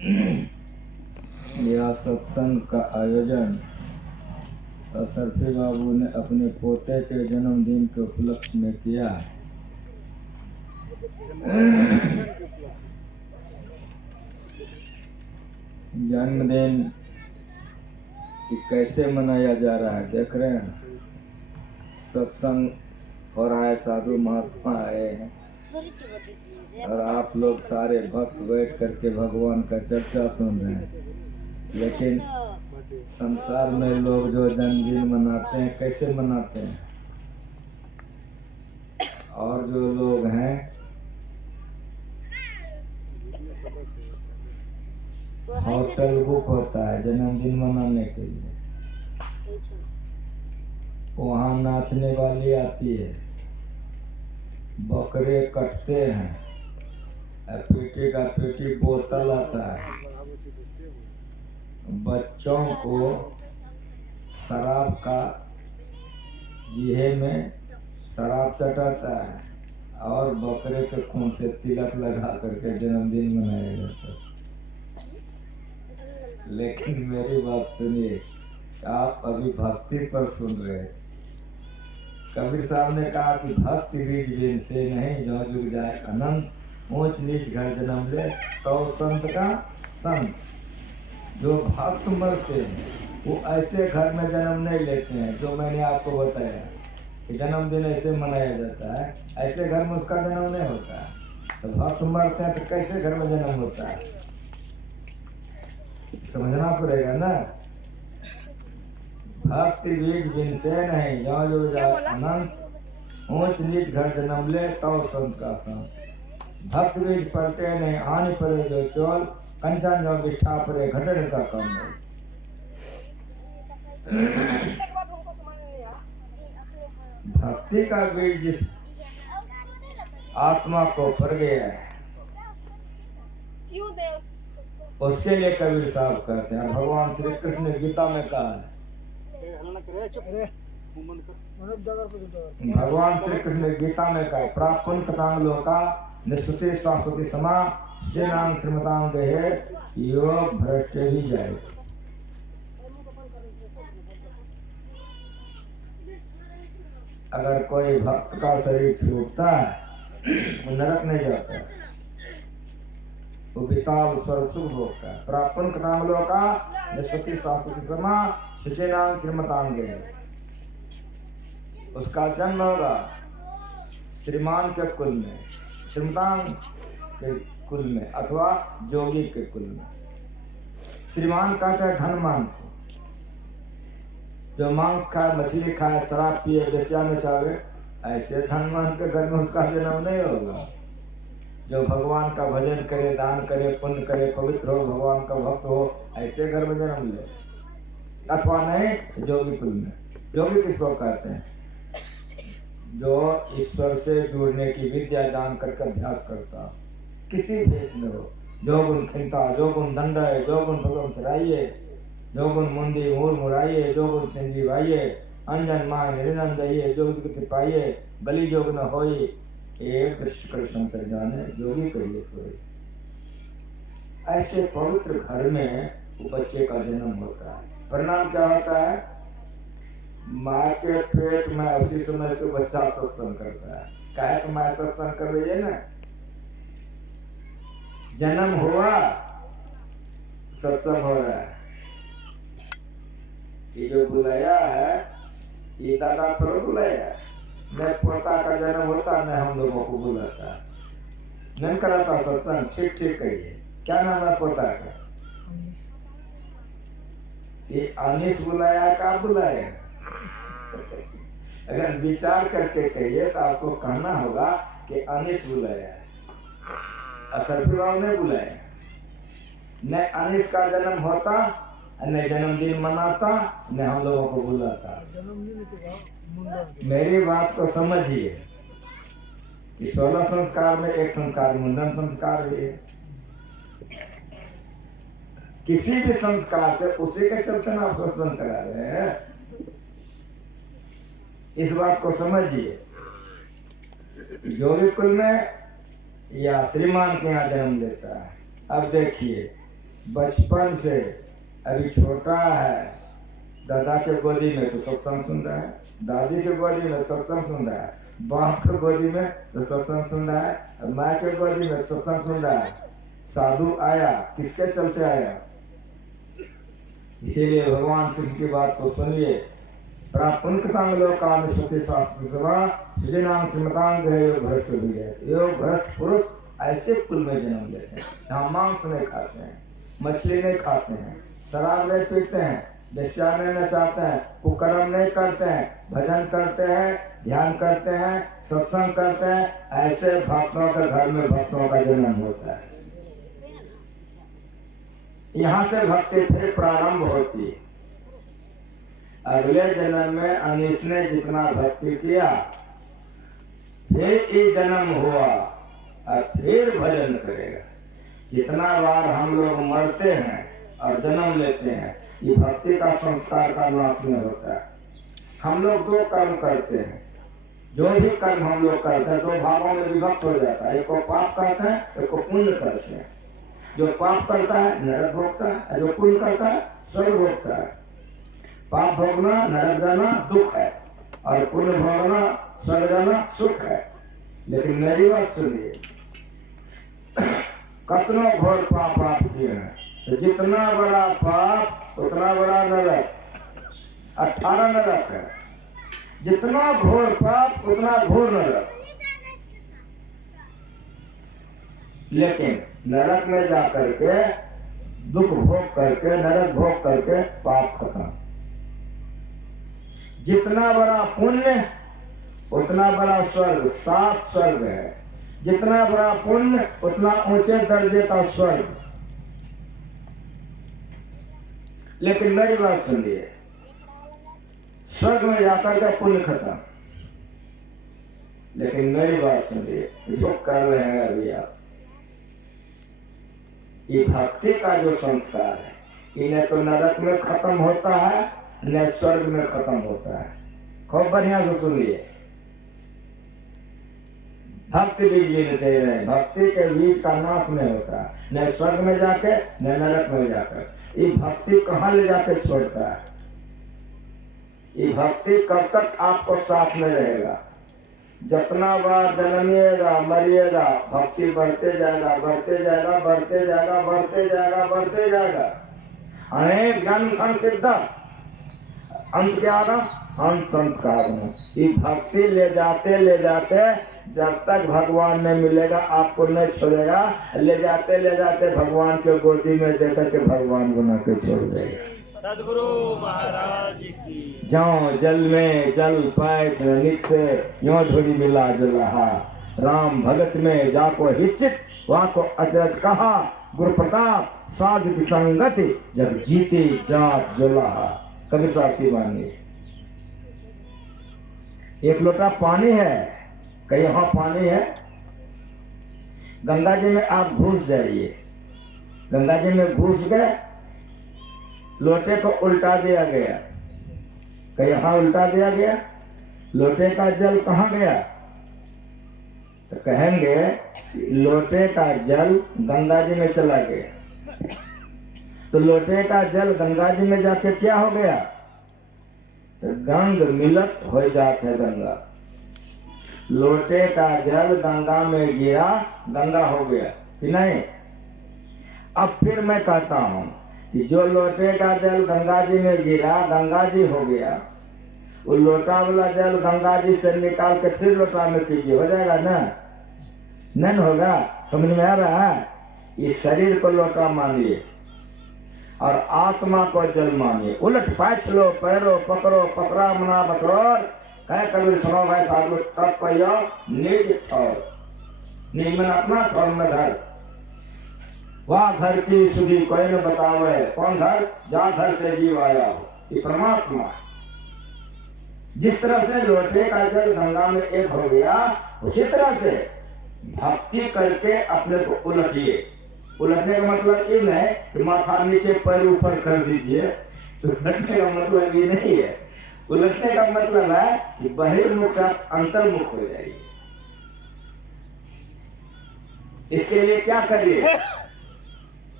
यह सत्संग का आयोजन सरफी बाबू ने अपने पोते के जन्मदिन के उपलक्ष्य में किया। जन्मदिन कैसे मनाया जा रहा है देख रहे हैं। सत्संग हो रहा है, साधु महात्मा आए हैं और आप लोग सारे भक्त बैठ करके भगवान का चर्चा सुन रहे हैं। लेकिन संसार में लोग जो जन्मदिन मनाते हैं कैसे मनाते हैं, और जो लोग हैं होटल बुक होता है जन्मदिन मनाने के लिए, वहाँ नाचने वाली आती है, बकरे कटते हैं, पेटी का पेटी बोतल आता है, बच्चों को शराब का जीहे में शराब चटाता है और बकरे के खून से तिलक लगा करके जन्मदिन मनाया जाता है। लेकिन मेरी बात सुनिए, आप अभी भक्ति पर सुन रहे हैं। कबीर साहब ने कहा कि भक्ति बीज बीन से नहीं जो जुग जाए अनंत, ऊंच नीच घर जन्म ले तो संत का संत। जो भक्त मरते हैं वो ऐसे घर में जन्म नहीं लेते हैं जो मैंने आपको बताया कि जन्मदिन ऐसे मनाया जाता है, ऐसे घर में उसका जन्म नहीं होता है। तो भक्त मरते हैं तो कैसे घर में जन्म होता है, समझना पड़ेगा ना। भक्ति बीज बिन से नहीं जो जो जाए अनंत, ऊंच नीच घर जन्म ले तो संत का संत। भक्त बीज पलटे नहीं आनी पड़े जो चोल, कंचन जो विष्ठा पड़े घटने का कम हो। भक्ति का बीज जिस आत्मा को पड़ गया है उसके लिए कबीर साहब कहते हैं। भगवान श्री कृष्ण ने गीता में कहा है, भगवान श्री कृष्ण ने गीता में कहा प्राप्त कथांग लोका निस्तुति शाश्वती समा जनांग श्रीमतांग देहे योग भ्रष्ट ही जाए। अगर कोई भक्त का शरीर छूटता है वो नरक नहीं जाता है, वो विशाल स्वर्ग सुख होता है। प्राप्त कथांग लोका निस्तुति शाश्वती समा जनांग श्रीमतांग देहे, उसका जन्म होगा श्रीमान के कुल में, श्रीमतांग के कुल में अथवा जोगी के कुल में। श्रीमान कहते हैं धनमान को, जो मांस खाए, मछली खाए, शराब पिए, बेस्या नचावे, ऐसे धनमान के घर में उसका जन्म नहीं होगा। जो भगवान का भजन करे, दान करे, पुण्य करे, पवित्र हो, भगवान का भक्त हो, ऐसे घर में जन्म ले। अथवा नहीं जोगी कुल में। जोगी किसको कहते हैं? जो ईश्वर से जुड़ने की विद्या जान करके अभ्यास करता, किसी भेष में हो, जो गुण खिंता, जो गुण दंड है, जो गुण भगवान सराइये, जो गुण मुंदी मूर मुराइये, जो गुण सिंधी वाइये, अंजन माय निरंजन दइये, जो गति पाइये, गली जोग न होई, एक दृष्टि कर संसार जाने, जोगी करिए सोई। ऐसे पवित्र घर में बच्चे का जन्म होता है। परिणाम क्या होता है? माँ के पेट में उसी समय से बच्चा सत्संग करता है। काहे तो माँ सत्संग कर रही है ना, जन्म हुआ सत्संग हो रहा है। ये जो बुलाया है ये दादा थोड़ा बुलाया है, न पोता का जन्म होता न हम लोगों को बुलाता, नहीं कराता सत्संग। ठीक ठीक कहिए, क्या नाम है पोता का? ये अनिश बुलाया का बुलाया? अगर विचार करके कहिए तो आपको कहना होगा कि अनिश बुलाया है, सरफी बाबू ने बुलाया। न अनिश का जन्म होता, न जन्मदिन मनाता, न हम लोगों को बुलाता। मेरी बात को समझिए कि 16 संस्कार में एक संस्कार मुंडन संस्कार भी है। किसी भी संस्कार से उसी के चलते ना आप सत्संग करा रहे हैं, इस बात को समझिए। जोगी कुल में या श्रीमान के यहाँ जन्म लेता है। अब देखिए बचपन से अभी छोटा है, दादा के गोदी में तो सत्संग सुन रहा है, दादी के गोदी में सत्संग सुन रहा है, बाप के गोदी में तो सत्संग सुन रहा है, माँ के गोदी में सत्संग सुन रहा है। साधु आया, किसके चलते आया? इसीलिए भगवान कृष्ण की बात को सुनिए। प्रापुंकतांग लोकान सुखी शास्त्र सभा नाम श्रीमतांग है योग भ्रष्ट भी है। योग भ्रष्ट पुरुष ऐसे कुल में जन्म लेते हैं जहाँ मांस नहीं खाते हैं, मछली नहीं खाते हैं, शराब नहीं पीते हैं, वेश्या नहीं नचाते हैं, कुकर्म नहीं करते हैं, भजन करते हैं, ध्यान करते हैं, सत्संग करते हैं। ऐसे भक्तों के घर में भक्तों का जन्म होता है। यहाँ से भक्ति फिर प्रारंभ होती है। अगले जन्म में अनीश ने जितना भक्ति किया, फिर एक जन्म हुआ और फिर भजन करेगा। जितना बार हम लोग मरते हैं और जन्म लेते हैं, ये भक्ति का संस्कार का नाश में होता है। हम लोग दो कर्म करते हैं, जो भी कर्म हम लोग करते हैं दो भागों में विभक्त हो जाता है। एक को पाप करते हैं, एक को पुण्य करते हैं। जो पाप करता है नरक भोगता है, जो पुण्य करता है स्वर्ग भोगता है। पाप भोगना नरक जाना दुख है और पुण्य भोगना स्वर्ग जाना सुख है। लेकिन मेरी बात सुनिए, कतनों घोर पाप आप किए हैं, तो जितना बड़ा पाप उतना बड़ा नरक, 18 नरक है। जितना घोर पाप उतना घोर नरक। लेकिन नरक में जाकर के दुख भोग करके, नरक भोग करके पाप खत्म। जितना बड़ा पुण्य उतना बड़ा स्वर्ग, 7 स्वर्ग है। जितना बड़ा पुण्य उतना ऊंचे दर्जे का स्वर्ग। लेकिन मेरी बात सुनिए, स्वर्ग में जाकर के पुण्य खत्म। लेकिन मेरी बात सुनिए, जो कर रहे हैं अभी आप, ये भक्ति का जो संस्कार है, इन्हें तो नरक में खत्म होता है न स्वर्ग में खत्म होता है। खूब बढ़िया से सुनिए, भक्ति बीज से नहीं, भक्ति के बीज का नाश नहीं होता, न स्वर्ग में जाके न नरक में जाकर। ये भक्ति कहाँ ले जाके छोड़ता है? ये भक्ति कब तक आपको साथ में रहेगा? जितना बार जन्मिएगा मरिएगा, भक्ति बढ़ते जाएगा, बढ़ते जाएगा, बढ़ते जाएगा, बढ़ते जाएगा, बढ़ते जाएगा। अनेक जन्म संसिद्ध, अंत क्या होगा? अंत संस्कार में। ये भक्ति ले जाते जब तक भगवान नहीं मिलेगा आपको नहीं छोड़ेगा। ले जाते भगवान के गोदी में देकर के भगवान बना के छोड़ देगा। सदगुरु महाराज की। जाओ जल में जल पैठ नित से यो ढोरी मिला जुलाहा। राम भगत में जाको हिचित वाको अचरज कहा। गुरु प्रताप साध की संगति जब जीते जात जुलाहा। कबीर साहब की वाणी। एक लोटा पानी है, कहीं यहाँ पानी है, गंगा जी में आप घुस जाइए। गंगा जी में घुस गए, लोटे को उल्टा दिया गया, कहीं यहाँ उल्टा दिया गया, लोटे का जल कहाँ गया? तो कहेंगे लोटे का जल गंगा जी में चला गया। तो लोटे का जल गंगा जी में जाके क्या हो गया? तो गंग मिलत हो जात है गंगा। लोटे का जल गंगा में गिरा, गंगा हो गया कि नहीं? अब फिर मैं कहता हूँ कि जो लोटे का जल गंगा जी में गिरा, गंगा जी हो गया। वो लोटा वाला जल गंगा जी से निकाल के फिर लोटा में पीजिए, हो जाएगा ना? नहीं होगा? समझ में आ रहा है? इस शरीर को लोटा मानिए और आत्मा को जल मानिए। उलट पाछ लो, पैरो पकड़ो, पकड़ा मना बटोर। कहे कबीर सुनो भाई साधु, तब पहियो निज ठौर। निज मन अपना, ठौर में घर। वह घर की सुधी कोई न बतावे। कौन घर? जहाँ घर से जीव आया हो, ये परमात्मा। जिस तरह से लोटे का जल गंगा में एक हो गया, उसी तरह से भक्ति करके अपने को उलटिए। उलटने का मतलब ये नहीं कि माथा नीचे पैर ऊपर कर दीजिए। उलटने का मतलब ये नहीं है। उलटने का मतलब है कि बहिर्मुख से आप अंतर्मुख हो जाइए। इसके लिए क्या करिए?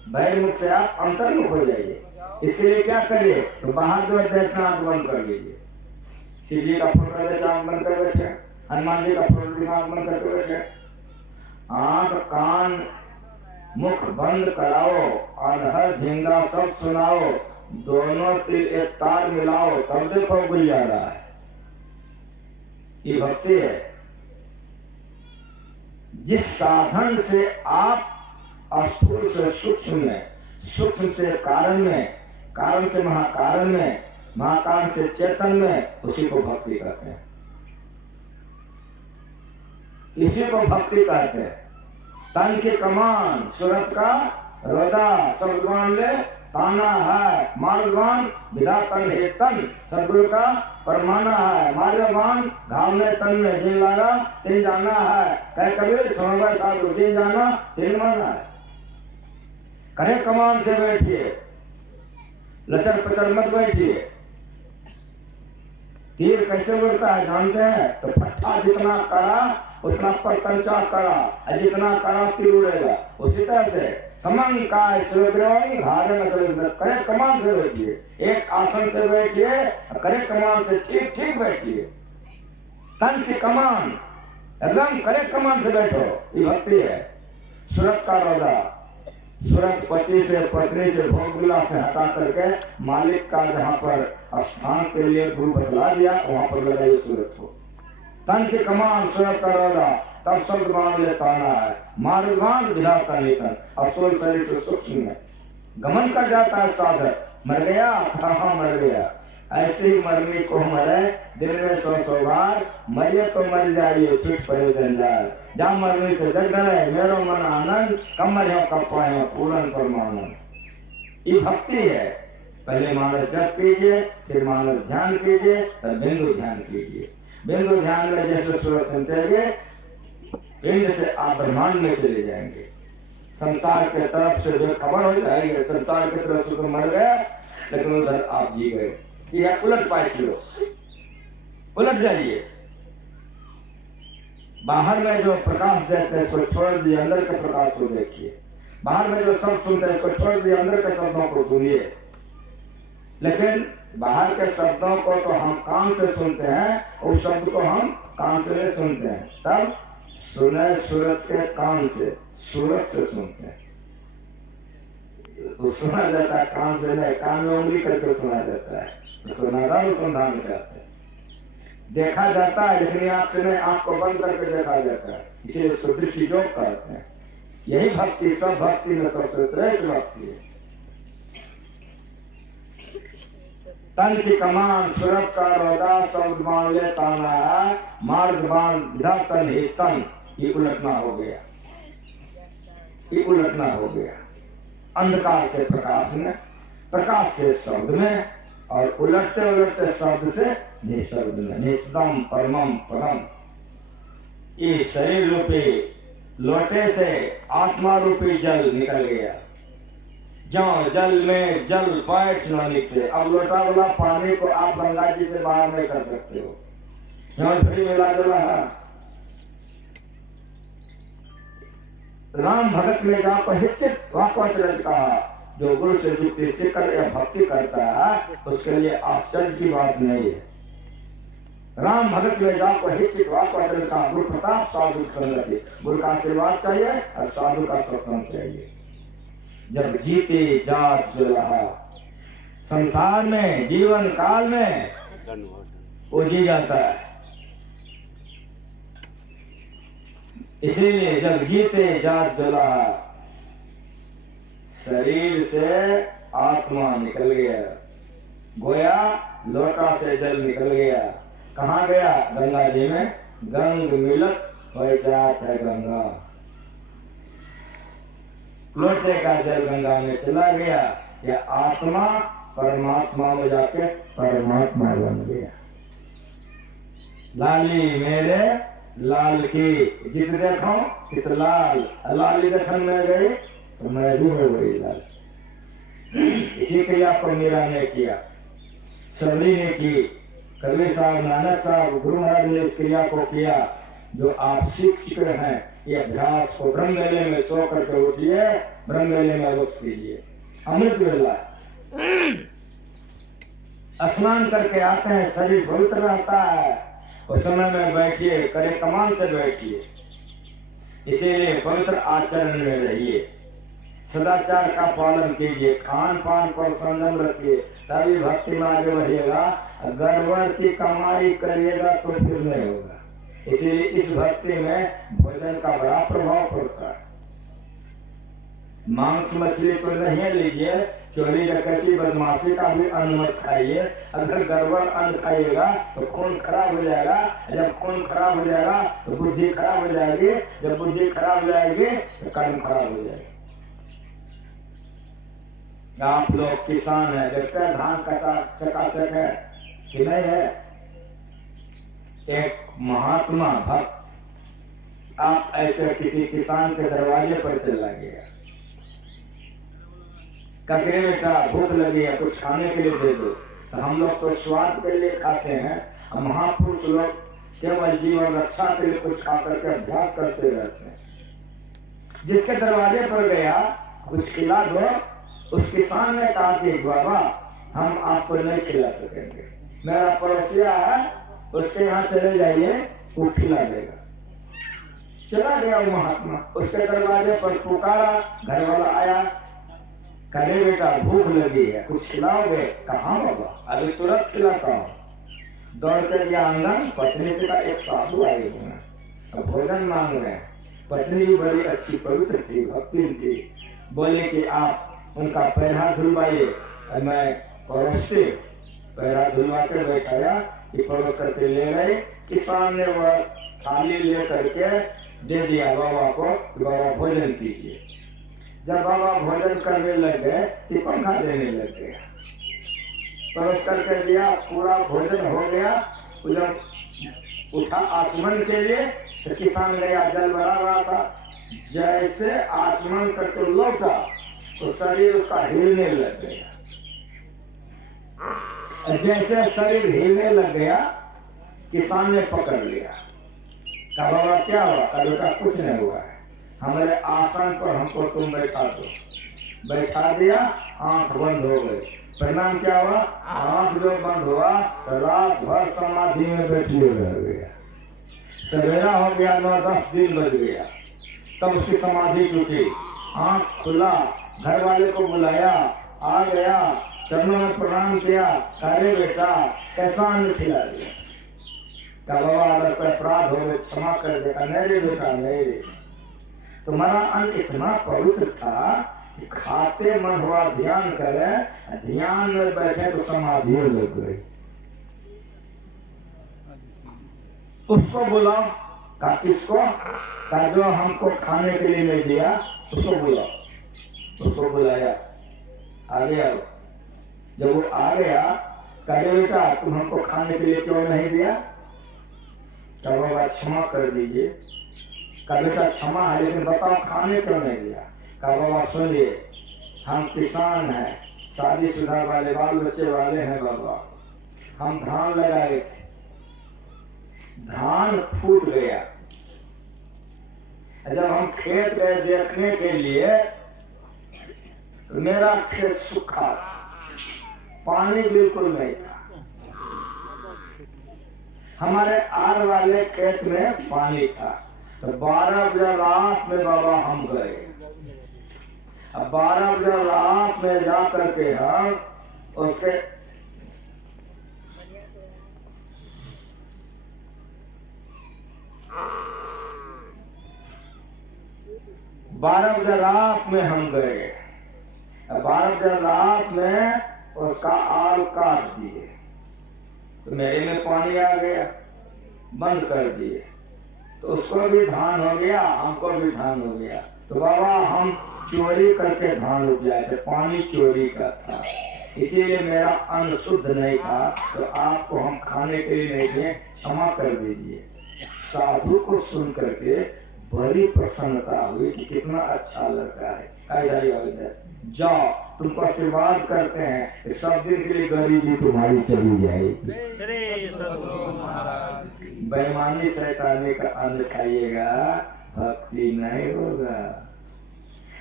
बहिर्मुख से आप अंतर्मुख हो जाइए। इसके लिए क्या करिए? तो बाहर जो देखना आंख बंद कर लीजिए। शिव जी का फोटो देख आंख बंद कर बैठे, हनुमान जी का फोटो दिखा आंख बंद करके बैठे। आंख कान मुख बंद कराओ, अनहर झिंगा सब सुनाओ, दोनों तिल एक तार मिलाओ, तब देखो गुजारा है। ये भक्ति है। जिस साधन से आप स्थूल से सूक्ष्म में, सूक्ष्म से कारण में, कारण से महाकारण में, महाकारण से चेतन में, उसी को भक्ति कहते हैं। इसी को भक्ति कहते हैं। तन की कमान सूरत का रोदा, सदगुण में ताना है, मार्गवान विधातन है तन, सदगुरु का परमाना है। मार्गवान घाव में तन में जिन लागा तीन जाना है, कह कबीर सुनवा साधु जिन जाना तीन माना है। करे कमान से बैठिए, लचर पचर मत बैठिए। तीर कैसे उड़ता है जानते हैं? तो फट्टा जितना करा उतना परतंचा करा, और जितना करा तीर उड़ेगा। उसी तरह से समंग का धारण करे कमान से बैठिए, एक आसन से बैठिए, करे कमान से ठीक ठीक बैठिए। तन की कमान एकदम करे कमान से बैठो, ये भक्ति है। सूरत का रौदा, सूरत पति से पत्नी से भोगविला से हटा करके मालिक का जहाँ पर स्थान के लिए गुरु बतला दिया वहां पर लगाइए सूरत को। तन की कमान सूरत का रौदा, तब शब्द बाण ले ताना है, मार्गवान विधाता नितन। असूल शरीर से सूक्ष्म में गमन कर जाता है साधक। मर गया हाँ मर गया, ऐसे ही मरने को मरे, दिन में 100 बार मरिए तो मर जाइए, छूट पड़े जंजाल। जहाँ मरने से जग डरे, मेरो मन आनंद, कम मरे कब पाए पूर्ण परमानंद। ये भक्ति है। पहले मानस जप कीजिए, फिर मानस ध्यान कीजिए, तब बिंदु ध्यान कीजिए। बिंदु ध्यान में जैसे सूरज समझेंगे, पिंड से आप ब्रह्मांड में चले जाएंगे। संसार के तरफ से बेखबर हो जाएंगे। संसार की तरफ से तो मर गए, लेकिन उधर आप जी गए। ये उलट पाए लो, उलट जाइए। बाहर में जो प्रकाश देखते हैं इसको छोड़ दिए, अंदर के प्रकाश को देखिए। बाहर में जो शब्द सुनते हैं इसको छोड़ दिए, अंदर के शब्दों को सुनिए। लेकिन बाहर के शब्दों को तो हम कान से सुनते हैं, उस शब्द को हम कान से नहीं सुनते हैं। तब सुने सूरत के कान से, सूरत से सुनते हैं। तो सुना जाता है कान से नहीं, कान में उंगली करके सुना जाता है, उसको नादान अनुसंधान कहते हैं। देखा जाता है लेकिन आंख से नहीं, आंख को बंद करके देखा जाता है, इसीलिए इसको दृष्टि योग कहते हैं। यही भक्ति सब भक्ति में सबसे श्रेष्ठ भक्ति है। तन की कमान सूरत का रौदा, शब्द बाण ले ताना है, मार्ग बाण विधातन ही तन। ये उलटना हो गया, ये उलटना हो गया। अंधकार से प्रकाश में, प्रकाश से शब्द में, और उलटते उलटते शब्द से निशब्द में, निष्दम परमम पदम। ये शरीर रूपी लोटे से आत्मा रूपी जल निकल गया। जो जल में जल पैठ न निकले। अब लोटा वाला पानी को आप गंगा जी से बाहर नहीं कर सकते हो, जो झड़ी मिला जुला है। राम भगत में जाको हिचित वाक्वचरज कहा, जो गुरु से युक्ति सीखकर या भक्ति करता है उसके लिए आश्चर्य की बात नहीं है। राम भगत में जाको हिचित वाक्वचरज कहा, गुरु प्रताप साधु संगति। गुरु का आशीर्वाद चाहिए और साधु का सत्संग चाहिए। जब जीते जात जो रहा संसार में, जीवन काल में वो जी जाता है। इसलिए जब जीते जात जो रहा, शरीर से आत्मा निकल गया, गोया लोटा से जल निकल गया। कहाँ गया? गंगा जी में। गंग मिलत हो जात है गंगा। लोटे का जल गंगा में चला गया, या आत्मा परमात्मा में जाके परमात्मा बन गया। लाली मेरे लाल की, जित देखो चित लाल। लाली देखन में गई तो मैं भी हो गई लाल। इसी क्रिया को मीरा ने किया, सबरी ने की, कबीर साहब, नानक साहब, गुरु महाराज ने इस क्रिया को किया। जो आप सीख चुके हैं, ये अभ्यास को ब्रह्म मेले में सो करके उठिए ब्रह्म वेले में अवश्य कीजिए। अमृत वेला स्नान करके आते हैं, शरीर पवित्र रहता है, उस समय में बैठिए, करे कमान से बैठिए। इसीलिए पवित्र आचरण में रहिए, सदाचार का पालन कीजिए, खान पान पर संयम रखिए, तभी भक्ति में आगे बढ़िएगा। गड़बड़ की कमाई करिएगा तो फिर नहीं होगा। इसलिए इस भक्ति में भोजन का बड़ा प्रभाव पड़ता है। मांस मछली तो नहीं लीजिए, चोरी डकैती बदमाशी का भी अन्न मत खाइए। अगर गड़बड़ अन्न खाइएगा तो खून खराब हो जाएगा, जब खून खराब हो जाएगा तो बुद्धि खराब हो जाएगी, जब बुद्धि खराब हो जाएगी तो कर्म खराब हो जाएगा। आप लोग किसान है, देखते हैं धान कैसा चकाचक है कि नहीं है। एक महात्मा भक्त आप ऐसे किसी किसान के दरवाजे पर चला गया, ककरे बेटा भूख लगी है, कुछ खाने के लिए दे दो। तो हम लोग तो स्वाद के लिए खाते हैं, हम महापुरुष लोग केवल जीवन रक्षा के लिए कुछ खा करके अभ्यास करते रहते हैं। जिसके दरवाजे पर गया कुछ खिला दो, उस किसान ने कहा कि बाबा हम आपको नहीं खिला सकेंगे, मेरा पड़ोसिया है, उसके यहाँ चले जाइए, वो खिला देगा। चला गया वो महात्मा, उसके दरवाजे पर पुकारा, घर वाला आया, करे बेटा भूख लगी है, कुछ खिलाओगे? कहाँ बाबा, अभी तुरंत खिलाता हूँ। दौड़ कर गया आंगन, पत्नी से कहा एक साधु आए हुए हैं, अब भोजन मांग रहे हैं। पत्नी भी बड़ी अच्छी पवित्र थी, भक्ति थी, बोले कि आप उनका पैर हाथ धुलवाइए। मैं परोसते पैर हाथ धुलवा कर बैठाया कि परोस करके ले गए। किसान ने वह थाली ले करके दे दिया बाबा को, बाबा भोजन कीजिए। जब बाबा भोजन करने लग गए तो पंखा देने लग गया, परोस करके दिया, पूरा भोजन हो गया। जब उठा आचमन के लिए तो किसान गया, जल भरा रहा था, जैसे आचमन करके लौटा तो शरीर उसका हिलने लग गया। जैसे शरीर हिलने लग गया, किसान ने पकड़ लिया, कहा बाबा क्या हुआ? कहा बेटा कुछ नहीं हुआ है, हमारे आसन पर हमको तुम बैठा दो। बैठा दिया, आंख बंद हो गई। परिणाम क्या हुआ? आंख जो बंद हुआ तो रात भर समाधि में बैठे रह गया। सवेरा हो गया, 9-10 दिन बज गया, तब उसकी समाधि टूटी। आंख खुला, घर वाले को बुलाया, आ गया, चरणों में प्रणाम किया, अरे बेटा कैसा अन्न खिला दिया? क्या बाबा अगर कोई अपराध हो गए क्षमा कर देगा? नहीं रे बेटा नहीं रे, तुम्हारा अन्न इतना पवित्र था कि खाते मन हुआ ध्यान करे, ध्यान में बैठे तो समाधि लग गई। उसको बुलाओ। कहा किसको? कहा जो हमको खाने के लिए नहीं दिया उसको बुलाओ। उसको बुलाया, आ गया। जब वो आ गया, कहे बेटा तुम हमको खाने के लिए क्यों नहीं दिया? कहा बाबा क्षमा कर दीजिए। कहा बेटा क्षमा है, लेकिन बताओ खाने क्यों नहीं दिया? कहा बाबा सुनिए, हम किसान हैं, शादीशुदा वाले, बाल बच्चे वाले हैं बाबा, हम धान लगाए थे, धान फूट गया। जब हम खेत गए देखने के लिए तो मेरा खेत सूखा, पानी बिल्कुल नहीं था। हमारे आर वाले खेत में पानी था। तो 12 बजे रात में बाबा हम गए। अब 12 बजे रात में जा करके हम उसके 12 बजे रात में हम गए। 12 बजे रात में उसका आल काट दिए तो मेरे में पानी आ गया, बंद कर दिए तो उसको भी धान हो गया, हमको भी धान हो गया। तो बाबा हम चोरी करके धान उपजाए थे, पानी चोरी का था, इसीलिए मेरा अन्न शुद्ध नहीं था, तो आपको हम खाने के लिए नहीं दिए, क्षमा कर दीजिए। साधु को सुन करके बड़ी प्रसन्नता हुई कि कितना अच्छा लड़का है। जाओ तुमको आशीर्वाद करते हैं कि सब दिन के लिए गरीबी तुम्हारी चली जाएगी। बेईमानी शैतानी का अन्न खाइएगा, भक्ति नहीं होगा।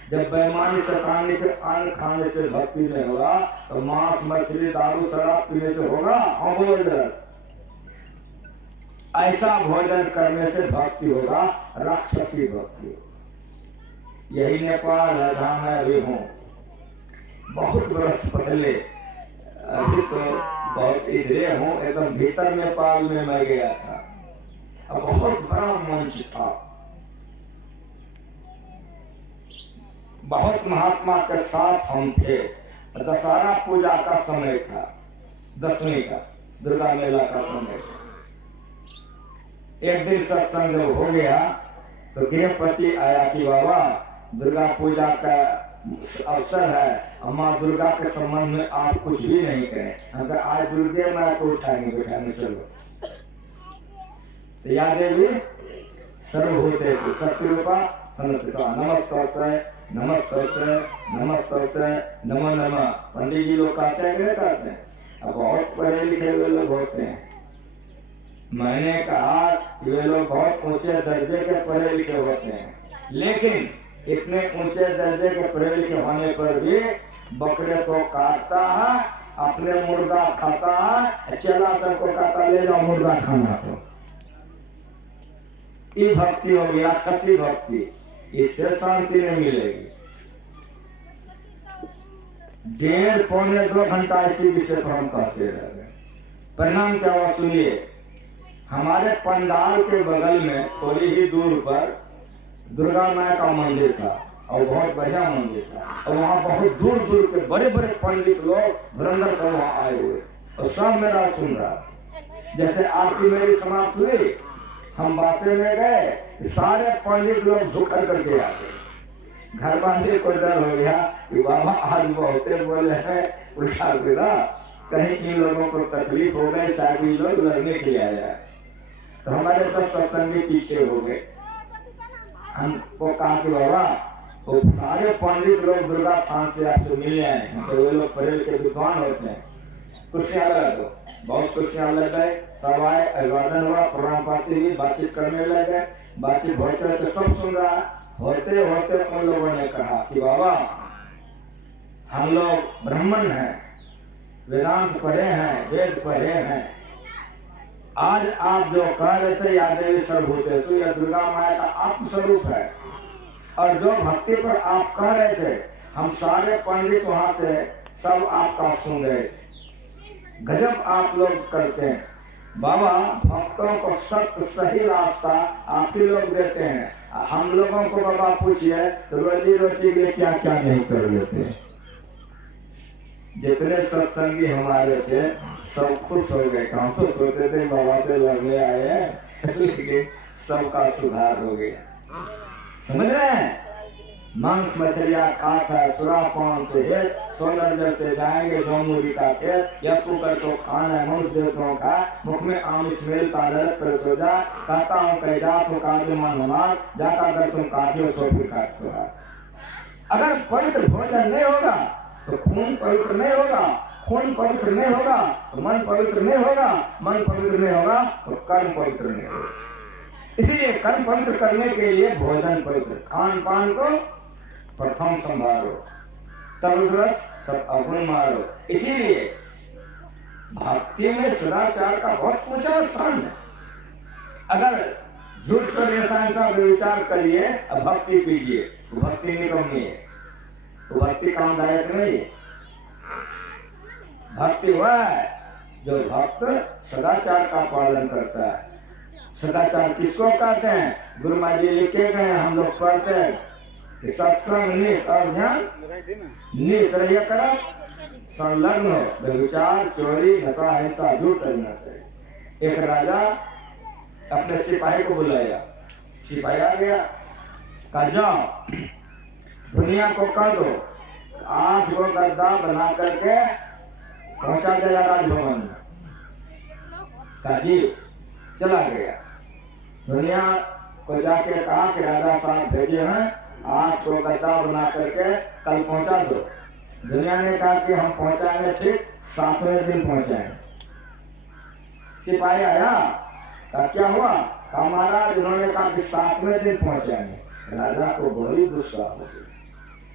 जब बेईमानी सताने के अन्न खाने से भक्ति नहीं होगा तो मांस मछली दारू शराब पीने से होगा। ऐसा भोजन करने से भक्ति होगा, राक्षसी भक्ति होगा। यही नेपाल है जहाँ मैं अभी हूँ। बहुत बरस पहले, अभी तो बहुत इधरे हूँ, एकदम भीतर नेपाल में मैं गया था। अब बहुत बड़ा मंच था, बहुत महात्मा के साथ हम थे। दशहरा पूजा का समय था, दशमी का, दुर्गा मेला का समय था। एक दिन सत्संग जब हो गया तो गृहपति आया कि बाबा दुर्गा पूजा का अवसर है, माँ दुर्गा के संबंध में आप कुछ भी नहीं करें। अगर आज दुर्गे माँ को उठाएंगे चलो। तो या देवी सर्वभूते सत्यरूपा सनतसा नमस्तस्यै नमस्तस्यै नमस्तस्यै नमो नमः। पंडित जी लोग कहते हैं कि नहीं कहते हैं? अब बहुत पढ़े लिखे हुए लोग होते हैं। मैंने कहा कि वे लोग बहुत ऊंचे दर्जे के पढ़े लिखे होते हैं, लेकिन इतने ऊंचे दर्जे के पढ़े लिखे होने पर भी बकरे को काटता है, अपने मुर्गा खाता है, चेला सबको कहता ले जाओ मुर्गा खाना को। ये भक्ति होगी, राक्षसी भक्ति। इससे शांति नहीं मिलेगी। 1.5 पौने 2 घंटा इसी विषय पर हम कहते रहे। परिणाम क्या हुआ सुनिए। हमारे पंडाल के बगल में थोड़ी ही दूर पर दुर्गा माँ का मंदिर था और बहुत बढ़िया मंदिर था। और वहाँ बहुत दूर दूर के बड़े बड़े पंडित लोग धुरंधर सब वहाँ आए हुए और सब मेरा सुन रहा। जैसे आरती मेरी समाप्त हुई, हम बासे में गए, सारे पंडित लोग झुकर करके आ गए। घर वाले को डर हो गया कि बाबा आज बहुते बोले हैं उल्टा सीधा, कहीं इन लोगों को तकलीफ हो गई, शायद ये लोग लड़ने के लिए आया। तो हमारे 10 सत्संगी पीछे हो गए। हमको कहा कि बाबा वो सारे पंडित लोग दुर्गा थान से आपसे मिलने आए हैं, तो वे लोग पढ़े लिखे विद्वान होते हैं। कुर्सियां लगा दो, बहुत कुर्सियां लग गए, सब आए, अभिवादन हुआ, प्रणाम पाती हुई बातचीत करने लगे। बातचीत होते तो सब सुन रहा। होते होते उन लोगों ने कहा कि बाबा हम लोग ब्राह्मण हैं, वेदांत पढ़े हैं, वेद पढ़े हैं। आज आप जो कह रहे थे या देवी सर्वभूतेषु, यह दुर्गा माया का आत्मस्वरूप है। और जो भक्ति पर आप कह रहे थे, हम सारे पंडित वहां से सब आपका सुन रहे। गजब आप लोग करते हैं बाबा। भक्तों को सत्य सही रास्ता आप ही लोग देते हैं। हम लोगों को बाबा पूछिए तो रोजी रोटी के लिए क्या क्या नहीं कर लेते। जितने सत्संगी हमारे थे सब खुश हो गए। हम तो सोचते थे बाबा से लड़ने आए हैं, लेकिन सबका सुधार हो गया। समझ रहे हैं? मांस मछलियाँ खाता है, सुरापान से है, सोनर जैसे जाएंगे जौमुरी का खेल, या कुकर तो खाना है मनुष्य देवताओं का, मुख में आमिष मिलता नरक पर सो जा, कहता हूँ कह जा तो काजे मन हमार, जाता अगर तुम काटियो सो फिर काटो है। अगर पवित्र भोजन नहीं होगा तो खून पवित्र नहीं होगा, खून पवित्र नहीं होगा तो मन पवित्र नहीं होगा, मन पवित्र नहीं होगा तो कर्म पवित्र नहीं होगा। इसीलिए कर्म पवित्र करने के लिए भोजन पवित्र, खान पान को प्रथम संभालो, तब रस सब अवगुण मारो। इसीलिए भक्ति में सदाचार का बहुत ऊंचा स्थान है। अगर झूठ चोरी ऐसा विचार करिए अब भक्ति कीजिए, तो भक्ति निकम्मी है, तो भक्ति कामदायक नहीं है। भक्ति वह है जो भक्त सदाचार का पालन करता है। सदाचार किसको कहते हैं? गुरु माँ जी लिखे गए, हम लोग पढ़ते हैं कि सत्संग नित और ध्यान नित रहिए कर संलग्न हो, विचार चोरी नशा हिंसा झूठ करना चाहिए। एक राजा अपने सिपाही को बुलाया, सिपाही आ गया, कहा जाओ दुनिया को कह दो 8 गो गद्दा बना करके पहुंचा देगा राजभवन में। कहा जी, चला गया। दुनिया को जाके कहा कि राजा साहब भेजे हैं, 8 गो गद्दा बना करके कल पहुंचा दो। दुनिया ने कहा कि हम पहुंचाएंगे, ठीक 7वें दिन पहुंचाएंगे। सिपाही आया, कहा क्या हुआ? कहा महाराज उन्होंने कहा कि 7वें दिन पहुंचाएंगे। राजा को बड़ी गुस्सा हो गई।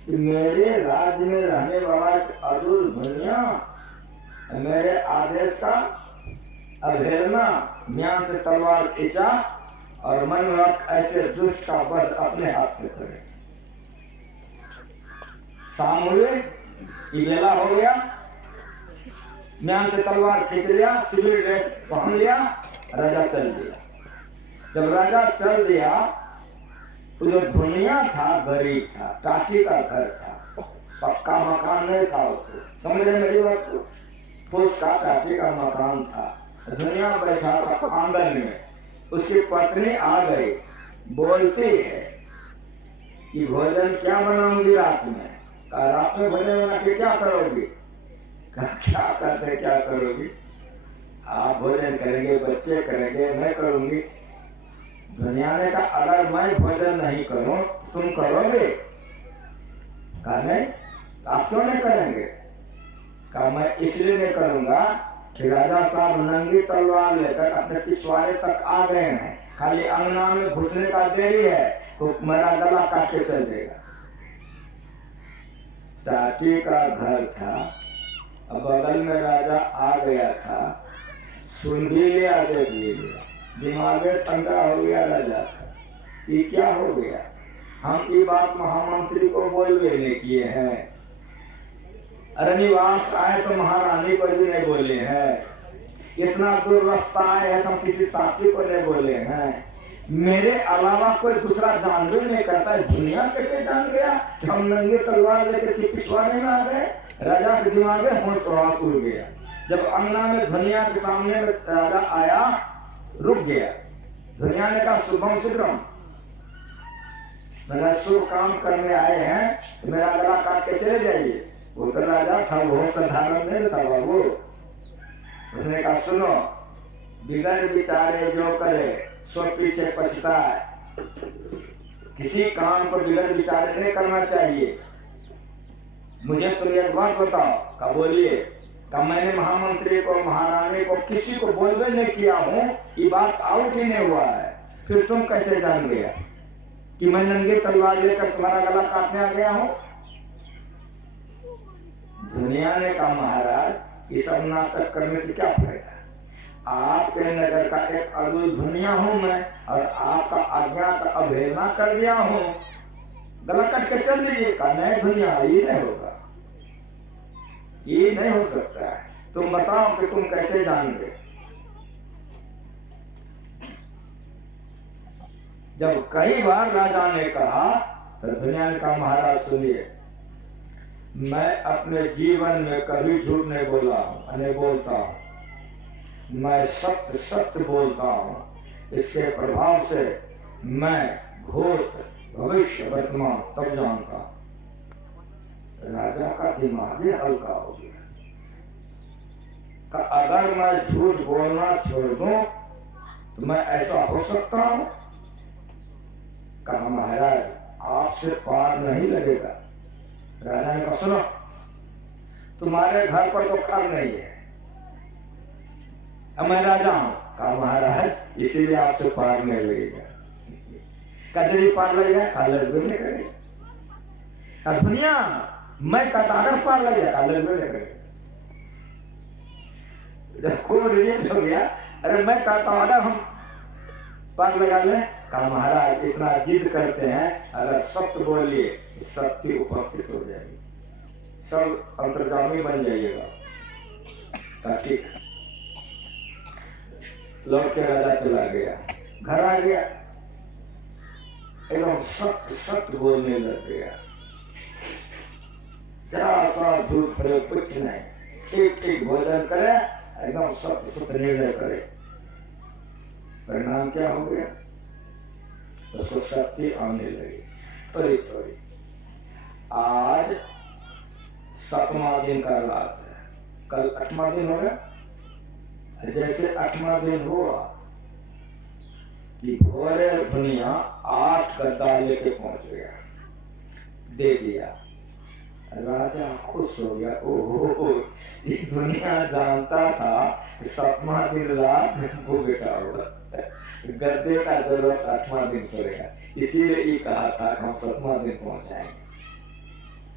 कि मेरे राज्य में रहने वाला एक अदुल दुनिया मेरे आदेश का अवहेलना, म्यान से तलवार खींचा और मन में ऐसे दुष्ट का वध अपने हाथ से करे। शाम हुए, बेला हो गया, म्यान से तलवार खींच लिया, सिविल ड्रेस पहन लिया, राजा चल दिया। जब राजा चल दिया तो जो दुनिया था गरीब था, टाटी का घर था, पक्का मकान नहीं था उसको, समझ रहे मेरी बात को? फूस का टाटी का मकान था। दुनिया बैठा था आंगन में, उसकी पत्नी आ गई, बोलती है कि भोजन क्या बनाऊंगी रात में? कहा रात में भोजन बना के क्या करोगी? कहा क्या करते क्या करोगी? आप भोजन करेंगे, बच्चे करेंगे, मैं करूंगी। दुनिया ने कहा अगर मैं भोजन नहीं करूं तुम करोगे? कहा नहीं। आप क्यों नहीं करेंगे? कहा मैं इसलिए नहीं करूंगा कि राजा साहब नंगी तलवार लेकर अपने पिछवाड़े तक आ गए हैं, खाली अंगना में घुसने का देरी है तो मेरा गला काट के चल देगा। टाटी का घर था, अब बगल में राजा आ गया था, सुन भी लिया, देख भी लिया, दिमाग ठंडा हो गया राजा का। ये क्या हो गया? हम ये बात महामंत्री को बोल नहीं किए हैं, अरनिवास आए तो महारानी को भी नहीं बोले हैं, इतना दूर रास्ता आए हैं तो हम किसी साथी को नहीं बोले हैं, मेरे अलावा कोई दूसरा जान भी नहीं करता। दुनिया कैसे जान गया कि हम नंगे तलवार लेके पिछवाड़े में आ गए? राजा के दिमाग में होश प्रभाव उड़ गया। जब अंगना में दुनिया के सामने में राजा आया, रुक गया। दुनिया ने कहा शुभम शीघ्रम, मैंने शुभ काम करने आए हैं तो मेरा गला काट के चले जाइए। वो तो राजा था, वो साधारण नहीं था बाबू। उसने कहा सुनो, बिगड़ विचारे जो करे सो पीछे पछताए। किसी काम पर बिगड़ विचारे नहीं करना चाहिए। मुझे तुम एक बात बताओ। का बोलिए? का मैंने महामंत्री को, महारानी को, किसी को बोलबे नहीं किया हूँ, ये बात आउट ही नहीं हुआ है, फिर तुम कैसे जान गया कि मैं नंगे तलवार लेकर तुम्हारा गला काटने आ गया हूँ? दुनिया ने कहा महाराज ये सब नाटक करने से क्या फायदा? आपके नगर का एक अदुल दुनिया हूँ मैं, और आपका आज्ञा का अवहेलना कर दिया हूँ, गला कट के चल दीजिए। का नहीं दुनिया, ये नहीं होगा, ये नहीं हो सकता है। तुम बताओ कि तुम कैसे जान गए? जब कई बार राजा ने कहा तो दुनिया ने कहा महाराज सुनिए, मैं अपने जीवन में कभी झूठ नहीं बोला हूं, नहीं बोलता हूं, मैं सत्य सत्य बोलता हूं। इसके प्रभाव से मैं भूत भविष्य वर्तमान तब जानता हूं। राजा का दिमाग हल्का हो गया। अगर मैं झूठ बोलना छोड़ दूं तो मैं ऐसा हो सकता हूं? कहा महाराज आपसे पार नहीं लगेगा। राजा ने कहा सुनो, तुम्हारे घर पर तो घर नहीं है, अब मैं राजा हूं। कहा महाराज इसीलिए आपसे पार नहीं लगेगा। कदरी पार लगेगा? कहा लगभग नहीं करेगा। दुनिया मैं कहता अगर पार लग जाएगा, लगभग नहीं करेगा। जब खूब रिजेक्ट हो गया, अरे मैं कहता हूं अगर हम पार लगा लें। कहा महाराज इतना जिद करते हैं, अगर सत्य बोलिए तो सत्य उपस्थित हो जाएगी, सब अंतर्जामी बन जाइएगा। कहा ठीक है। लौट के राजा चला गया, घर आ गया, एकदम सत्य सत्य बोलने लग गया, जरा सा झूठ करे कुछ नहीं, ठीक ठीक भोजन करे, एकदम सत्य सत्य निर्णय करे। परिणाम क्या हो गया? उसको शक्ति आने लगी थोड़ी थोड़ी। आज 7वां दिन का रात है, कल 8वां दिन होगा। जैसे 8वां दिन हुआ कि भोरे दुनिया 8 गद्दा लेके पहुंच गया, दे दिया। राजा खुश हो गया, ओहो ये दुनिया जानता था 7वां दिन रात को बेटा होगा, गद्दे का जरूरत 8वां दिन पड़ेगा, इसीलिए ये कहा था हम 7वां दिन पहुंचाएंगे।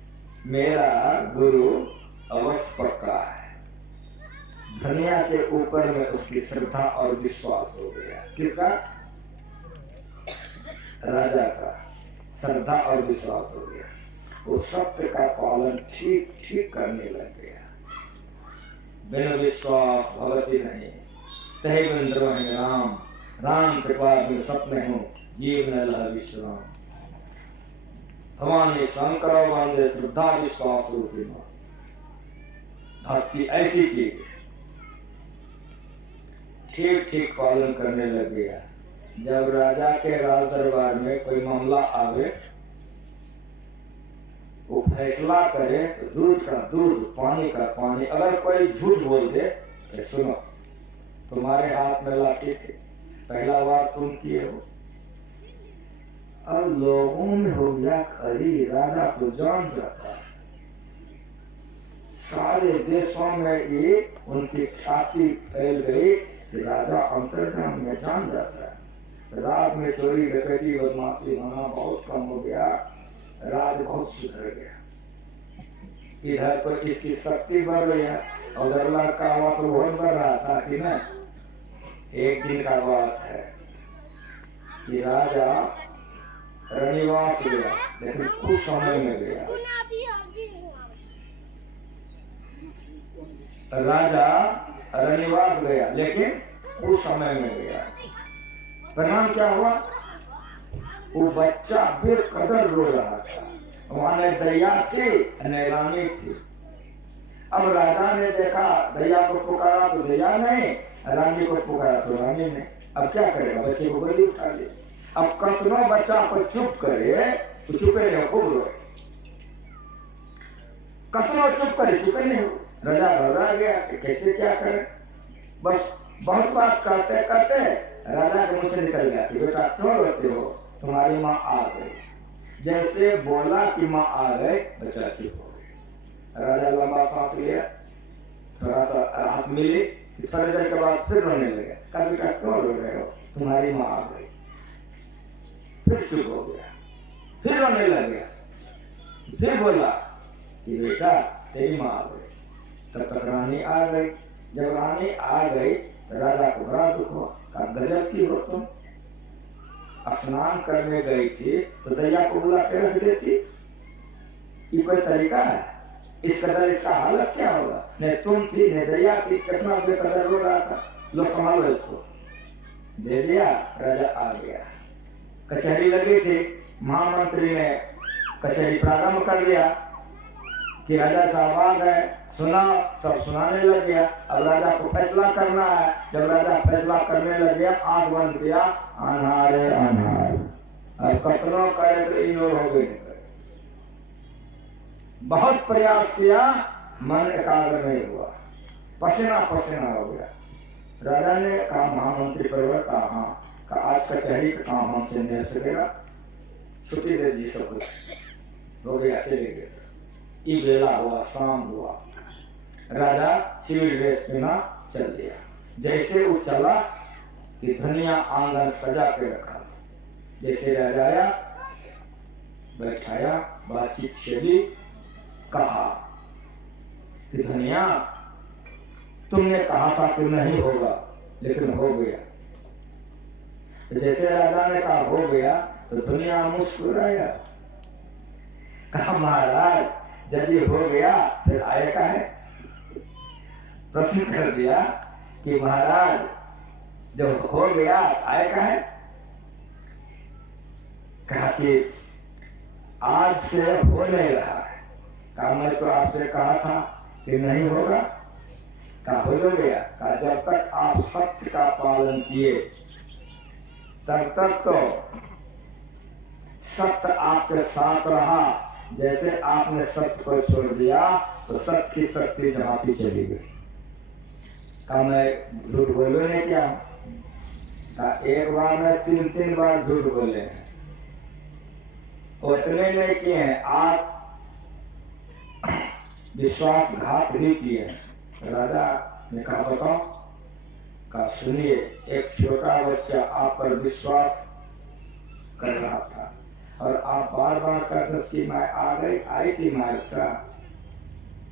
मेरा गुरु अवश्य पक्का है। धनिया के ऊपर में उसकी श्रद्धा और विश्वास हो गया। किसका? राजा का श्रद्धा और विश्वास हो गया। वो सत्य का पालन ठीक ठीक करने लग गया। बिन विश्वास भवति नहीं, तहि बिन द्रोहि राम, राम कृपा बिन सत्य हूँ, जीव न लह विश्राम। भवानी शंकर वंदे श्रद्धा विश्वास रूपी मां। भक्ति ऐसी चीज ठीक ठीक पालन करने लग गया। जब राजा के राज दरबार में कोई मामला आवे, वो फैसला करे तो दूध का दूध, पानी का पानी। अगर कोई झूठ बोल दे तो सुनो, तुम्हारे हाथ में लाठी थी, पहला बार तुम किए हो। अब लोगों में हो गया खरी, राजा को जान जाता है। सारे देशों में ये उनकी ख्याति फैल गई कि राजा अंतर्जाम में जान जाता है। रात में चोरी डकैती बदमाशी होना बहुत कम हो गया, राज बहुत सुधर गया। इधर तो इसकी शक्ति बढ़ रही है, उधर लड़का हुआ तो बहुत बढ़ रहा था कि ना। एक दिन का बात है कि राजा रनिवास गया, लेकिन कुछ समय में गया। राजा रनिवास गया, लेकिन कुछ समय में गया। परिणाम क्या हुआ? वो बच्चा बेकदर रो रहा था। वहां न दैया थी न रानी थी। अब राजा ने देखा, दैया को पुकारा तो दैया नहीं, रानी को पुकारा तो रानी नहीं। अब क्या करेगा? बच्चे को गोदी उठा ले। अब कतनो बच्चा को चुप करे तो चुपे नहीं, खूब रोए। कतनो चुप करे, चुपे नहीं हो। राजा घबरा गया कि कैसे क्या करे। बस बहुत बात करते करते राजा के मुंह से निकल गया कि बेटा क्यों रोते हो, तुम्हारी माँ आ गई। जैसे बोला कि माँ आ गए, बच्चा चुप हो गया। राजा लंबा सांस लिया, थोड़ा सा राहत मिली कि थोड़ी देर के बाद फिर रोने लगे। कहा बेटा क्यों रो रहे हो, तुम्हारी माँ आ गई। फिर चुप हो गया, फिर रोने लग गया। फिर बोला कि बेटा तेरी माँ आ गई। तब तक रानी आ गई। जब रानी आ गई तो राजा को बड़ा दुख हुआ। कहा गजब की हो तुम, स्नान करने गई थी तो दैया को बुला के रख देती। ये कोई तरीका है? इस कदर इसका हालत क्या होगा? न तुम थी न दैया थी, कितना बेकदर रो रहा था। लो संभालो इसको। दे दिया, राजा आ गया। कचहरी लगी थी, महामंत्री ने कचहरी प्रारंभ कर दिया कि राजा साहब आ गए, सुना। सब सुनाने लग गया। अब राजा को फैसला करना है। जब राजा फैसला करने लग गया, आंख बंद किया, अनहारे अनहार। अब कतनो करे तो इग्नोर हो गई। बहुत प्रयास किया, मन एकाग्र नहीं हुआ, पसीना पसीना हो गया। राजा ने कहा महामंत्री परिवार का, हाँ का आज कचहरी का काम हमसे नहीं हो सकेगा, छुट्टी दे दी। सब कुछ हो गया, चले गए। ये बेला हुआ, शाम हुआ, राजा सिविल ड्रेस पहना चल दिया। जैसे वो चला कि धनिया आंगन सजा के रखा। जैसे राजा आया, बैठाया, बातचीत चली, कहा कि धनिया तुमने कहा था कि नहीं होगा, लेकिन हो गया। तो जैसे राजा ने कहा हो गया तो धनिया मुस्कुराया। कहा महाराज यदि हो गया फिर आए का है? प्रश्न कर दिया कि महाराज जब हो गया आए का है? कहा कि आज से हो नहीं रहा है। कहा मैं तो आपसे कहा था कि नहीं होगा। कहा हो गया। कहा जब तक आप सत्य का पालन किए तब तक तो सत्य आपके साथ रहा। जैसे आपने सत्य को छोड़ दिया तो सत्य की शक्ति जहां भी चली गई। कहा मैं झूठ बोले नहीं क्या? कहा एक बार में 3 बार झूठ बोले हैं, उतने नहीं किए हैं, आप विश्वासघात भी किए हैं। राजा ने कहा बताओ। कहा सुनिए, एक छोटा बच्चा आप पर विश्वास कर रहा था और आप बार बार कहते कि मैं आ गई, आई थी माँ इसका,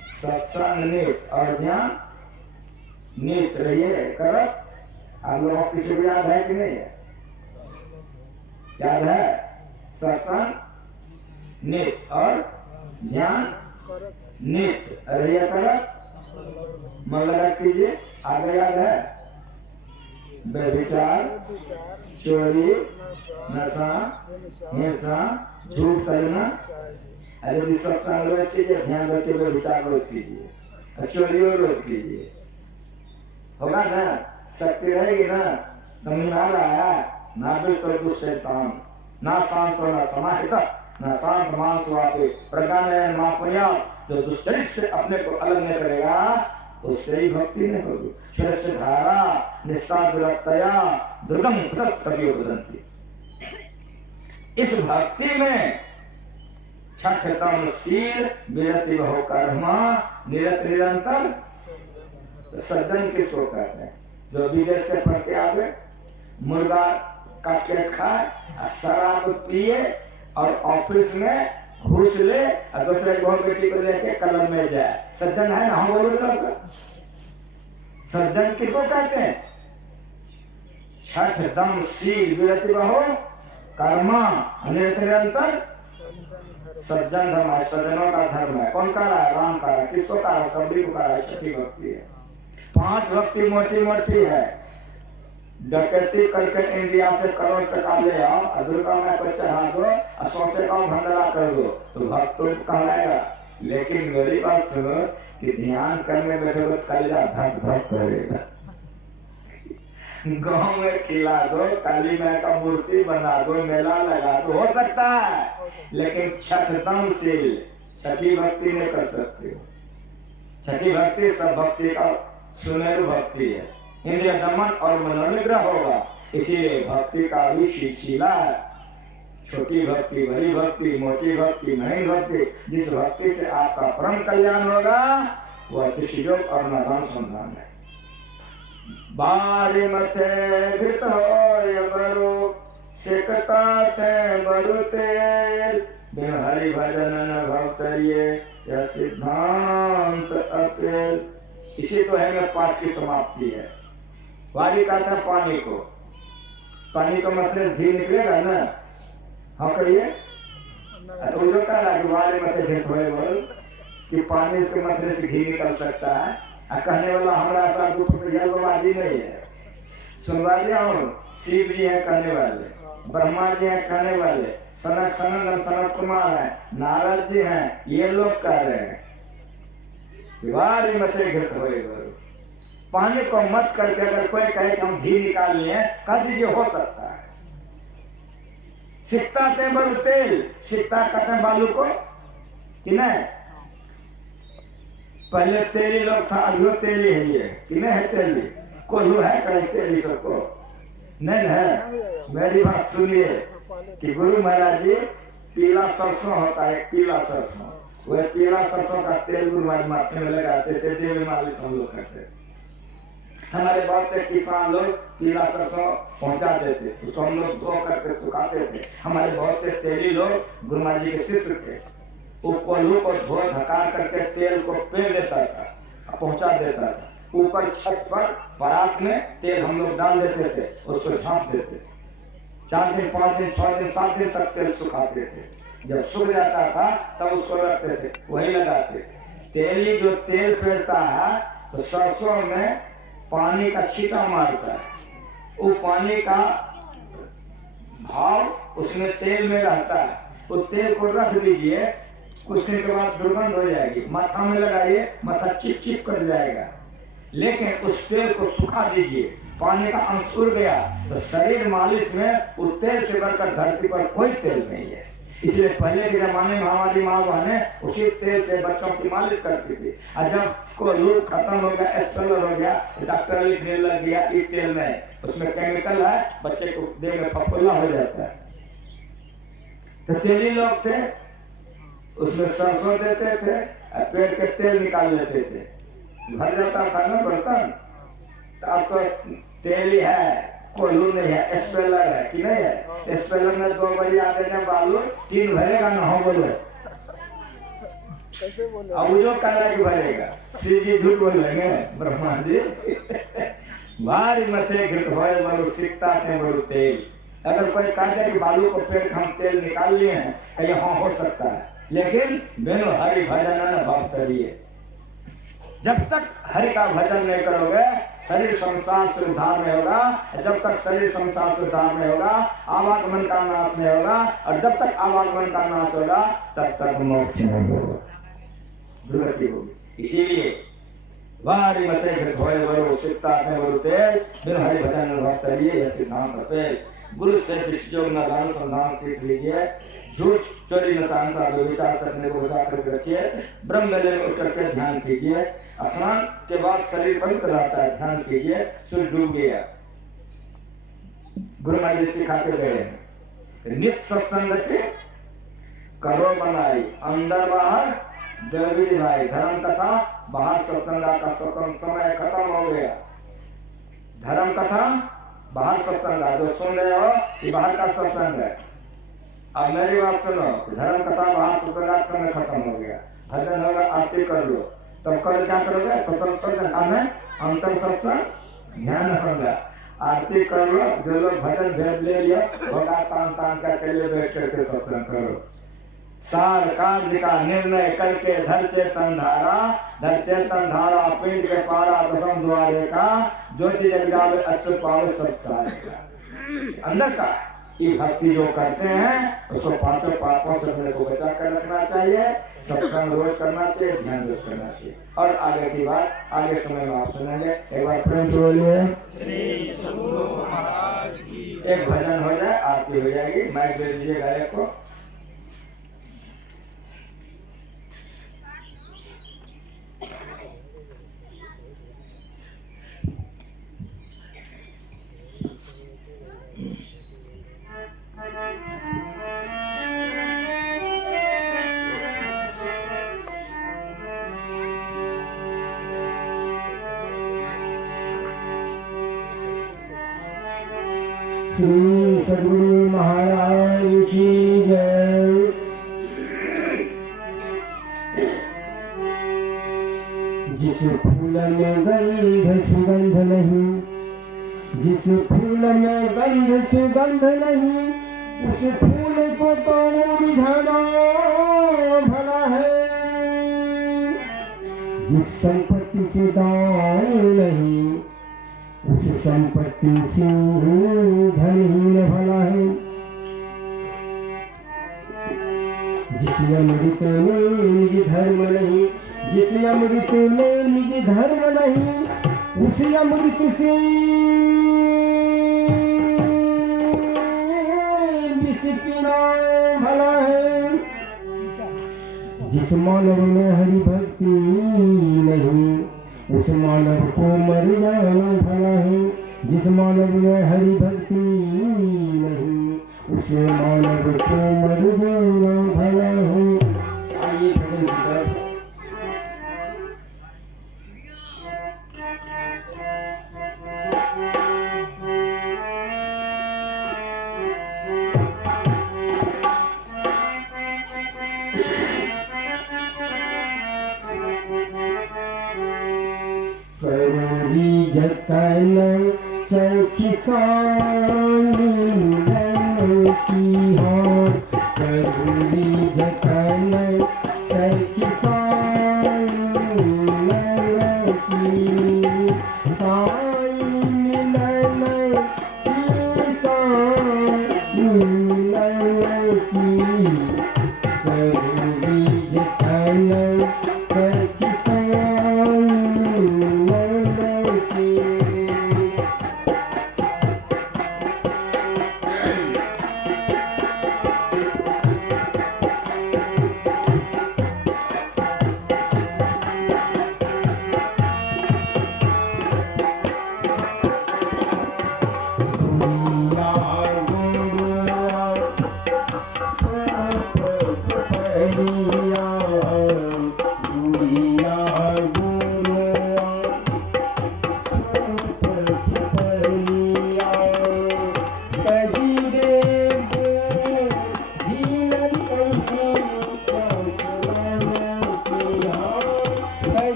सत्संग नित और ध्यान नित रहिए कर। आप लोगों को किसी को याद है कि नहीं है? याद है? सत्संग नित और ध्यान नित रहिए कर। मन लगा कीजिए। आगे याद है? व्यभिचार, चोरी, नशा, हिंसा, झूठ कहना। यदि सत्संग रोज कीजिए, ध्यान रोज कीजिए, व्यभिचार रोज कीजिए और चोरी रोज कीजिए, होगा ना? शक्ति रहेगी ना? समझ में आ रहा है? ना बिल्कुल दुष्चैतान ना शांत ना समाहित ना शांत मानस वापे प्रज्ञा में मापुनिया। जो दुष्चरित से अपने को अलग नहीं करेगा उससे ही भक्ति नहीं होगी। क्षरस्य धारा निष्ठा विरक्तया दुर्गम पतत कवियो वदन्ति। इस भक्ति में छठतम शील विरति बहु कर्म निरत निरंतर सज्जन किसको कहते हैं? जो विदेश से पढ़ के आवे, मुर्गा काट के खाए, शराब पिए और ऑफिस में घूस ले और दूसरे बहू बेटी को लेके कलम में जाए, सज्जन है ना? हम बोलो तो सज्जन किसको कहते हैं? छठ दम शील विरति बहु कर्म निरत निरंतर सज्जन धर्म है। सज्जनों का धर्म है। कौन कह रहा है? राम कह रहा है। किसको कह रहा है? सबरी को कह रहा है। छठी भक्ति है। 5 भक्ति मोटी मोटी है। डकैती करके इंडिया से करोड़ टका ले आओ और दुर्गा माँ को चढ़ा दो और 100 से कम भंडारा कर दो तो भक्त तो कहलाएगा। लेकिन मेरी बात सुनो कि ध्यान करने बैठे तो कलेजा धक धक करेगा। गांव में खिला दो, काली माँ का मूर्ति बना दो, मेला लगा दो, हो सकता है, लेकिन छठतम शील छठी भक्ति नहीं कर सकते हो। छठी भक्ति सब भक्ति का सुनेरु भक्ति है। इंद्रिय दमन और मनोनिग्रह होगा। इसीलिए भक्ति का भी सिलसिला है। छोटी भक्ति, बड़ी भक्ति, मोटी भक्ति, महीन भक्ति। जिस भक्ति से आपका परम कल्याण होगा वह अतिशयोग और नादान संधान है। बारी मथे घृत हो बरु सिकता थे बरु तेल बिन हरि भजन न भक्तरिये यह सिद्धांत अपेल। इसी तो है में पाठ की समाप्ति है। वारी कहते हैं पानी को। पानी को मतलब घी निकलेगा ना? हाँ कहिए। तो जो कह रहा है वारी मथे घृत होए बोल कि पानी के मतलब से घी निकल सकता है। कहने वाला हमारा साथ ऊपर से जलवाजी नहीं है। सुनवा दिया हूँ। शिव जी हैं कहने वाले, ब्रह्मा जी हैं कहने वाले, सनक सनंदन सनत कुमार हैं, नारद जी हैं, ये लोग कह रहे हैं वारी मथे घृत होए बोल। पानी को मत करके अगर कोई कहे कि हम घी निकाल लिए, कह दीजिए हो सकता है। सिकता ते बरु तेल, सिकता कहते हैं बालू को कि नहीं? पहले तेली लोग था, अभी तेली है ये कि नहीं है? तेली कोल्हू है कहीं तेली सबको नहीं है। मेरी बात सुनिए कि गुरु महाराज जी पीला सरसों होता है, पीला सरसों, वह पीला सरसों का तेल गुरु महाराज माथे में लगाते थे। तेल मालिश हम लोग करते। हमारे बहुत से किसान लोग पीला सरसों पहुंचा देते, उसको हम लोग धो करके सुखाते थे। हमारे बहुत से तेली लोग गुरु महाराज जी के शिष्य थे। वो कोल्हू को धो धकार करके तेल को पेर देता था, पहुंचा देता था। ऊपर छत पर परात में तेल हम लोग डाल देते थे, उसको झाँप देते थे। 4 दिन 5 दिन 6 दिन 7 दिन तक तेल सुखाते थे। जब सूख जाता था तब उसको रखते थे, वही लगाते। तेली जो तेल पेरता है तो सरसों में पानी का छींटा मारता है। वो पानी का भाव उसमें तेल में रहता है। वो तेल को रख दीजिए, कुछ दिन के बाद दुर्गंध हो जाएगी। माथा में लगाइए, माथा चिप चिप कर जाएगा। लेकिन उस तेल को सुखा दीजिए, पानी का अंश उड़ गया तो शरीर मालिश में उस तेल से बढ़कर धरती पर कोई तेल नहीं है। इसलिए पहले के जमाने में हमारी माँ बहनें उसी तेल से बच्चों की मालिश करती थी। और जब को लूट खत्म हो गया, एक्सपेलर हो गया, डॉक्टर लिखने लग गया इस तेल में उसमें केमिकल है, बच्चे को देह में फफूंदा हो जाता है। तो तेली लोग थे, उसमें सरसों देते थे, पेड़ के तेल निकाल लेते थे, भर जाता था ना बर्तन। तो अब तो तेल ही है, कोल्हू नहीं है, एक्सपेलर है कि नहीं है? एक्सपेलर में 2 बड़ी आते हैं बालू, 3 भरेगा ना, हो बोलो कैसे बोले? अब वो जो काला की भरेगा, शिव जी झूठ बोल रहे हैं, ब्रह्मा जी भारी मथे घृत होए बलु सिकता ते बलु तेल। अगर कोई कहता है कि बालू को पेट हम तेल निकाल लिए हैं, कहीं हाँ हो सकता है, लेकिन बेनो हरि भजन न भक्तरिए। जब तक हरि का भजन नहीं करोगे, शरीर संसार से उद्धार नहीं होगा। जब तक शरीर संसार से उद्धार नहीं होगा, आवागमन का नाश नहीं होगा, और जब तक आवागमन का नाश होगा, तब तक मोक्ष नहीं होगा, दुर्गति होगी। इसीलिए वारी मते घृत होए बरु सिकता ते बरु तेल, बिन हरि भजन न भक्तरिए, यह सिद्धांत पे। गुरु से शिष्य योग न दान संधान सीख लीजिए। झूठ चोरी नशान सा विचार सकने को बचा कर रखिए। ब्रह्म वेले में उठ करके ध्यान कीजिए। स्नान के बाद शरीर पवित्र रहता है, ध्यान कीजिए। सूर्य डूब गया, गुरु महाराज जी सिखाते गए नित्य सत्संग के करो बनाई, अंदर बाहर देवी भाई। धर्म कथा बाहर, सत्संग का सत्संग समय खत्म हो गया। धर्म कथा बाहर सत्संग, जो सुन रहे हो ये बाहर का सत्संग है। अब मेरी बात सुनो, धर्म कथा बाहर सत्संग का समय खत्म हो गया। भजन होगा, आरती कर लो, तब कल क्या करोगे? सत्संग छोड़ कर काम है अंतर सत्संग ध्यान होगा। आरती कर लो, जो लोग भजन भेद ले लिया होगा, तान तान का चलिए बैठ करके सत्संग करो। सार कार्य का निर्णय करके धर चेतन धारा पिंड के पारा दसम द्वारे का, ज्योति जग जावे अक्षर पावे सब सारे का। अंदर का ये भक्ति जो करते हैं उसको पांचों पापों से अपने को बचा कर रखना चाहिए। सत्संग रोज करना चाहिए, ध्यान रोज करना चाहिए। और आगे की बात आगे समय में आप सुनेंगे। एक बार प्रेम से बोलिए श्री सद्गुरु महाराज की। एक भजन हो जाए, आरती हो जाएगी। माइक दे दीजिए गायक को। श्री सद्गुरु महाराज की जय। जिस फूल में गंध सुगंध नहीं, जिस फूल में गंध सुगंध नहीं, उस फूल को तो मुरझाना भला है। जिस संपत्ति से दान नहीं, उस संपत्ति से धनहीन भला है। जिस अमृत में निज धर्म नहीं, जिस अमृत में निज धर्म नहीं, उस अमृत से विष पीना भला है। जिस मानव में हरि भक्ति नहीं, उस मानव को मर जाना भला है। जिस मानव में हरि भक्ति नहीं, उस मानव को मर जाना भला है। आइए भजन की तरफ। करोड़ी जतन सखी साई की हो, करोड़ी जतन सखी साई मिलन की करोड़ी जतन सखी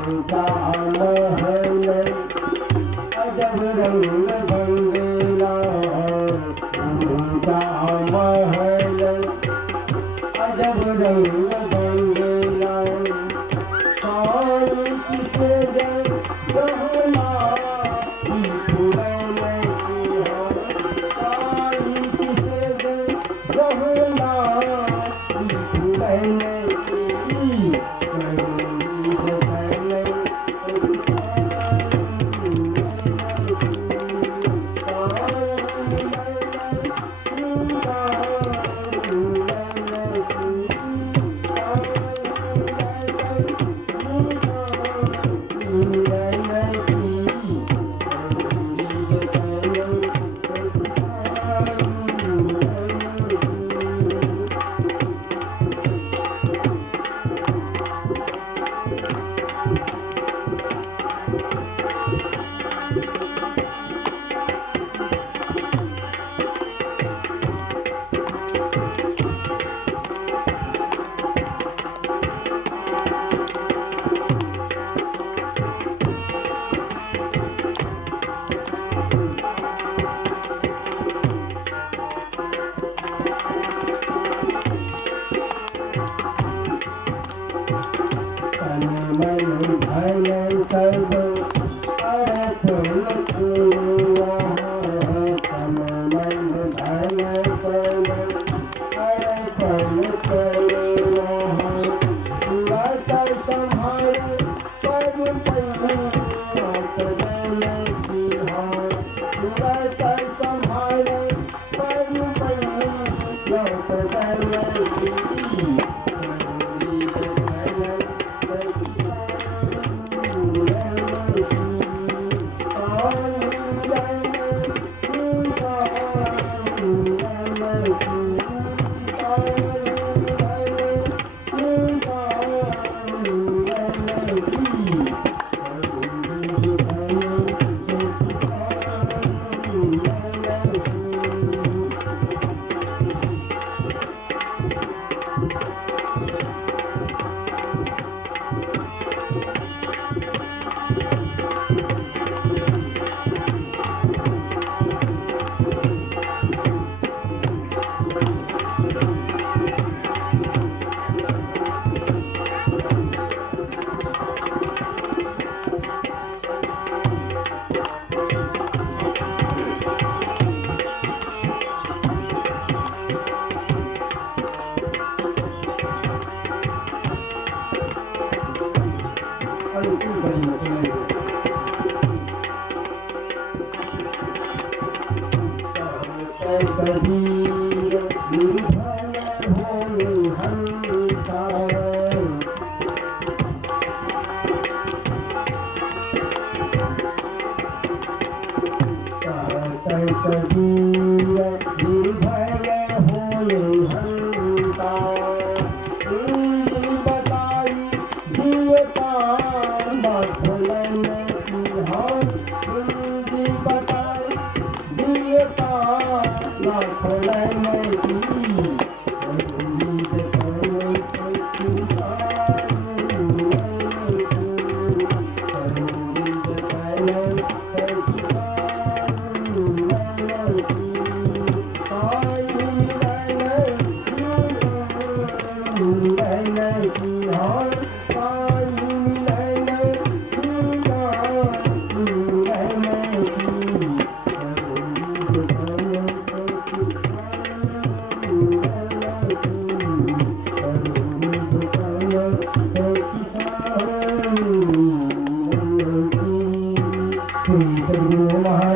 ऊंचा महल अजब रंग बंगला, ऊंचा महल अजब रंग बंगला, साई किसे गहना फुलैले की हो, साई किसे गहना फुलैले की, सर्व अर्थ लखुआ, तन मन धन सर्व अर्थ लखुआ, लतर संभाल पर पैया सजन की हो, लतर संभाल पर पैया सजन की, कबीर निर्भय भोले हंसा, कबीर निर्भय भोले हंसा, बताई दियता मखलन की हो, बताई दियता मखलन की, श्री सद्गुरु महाराज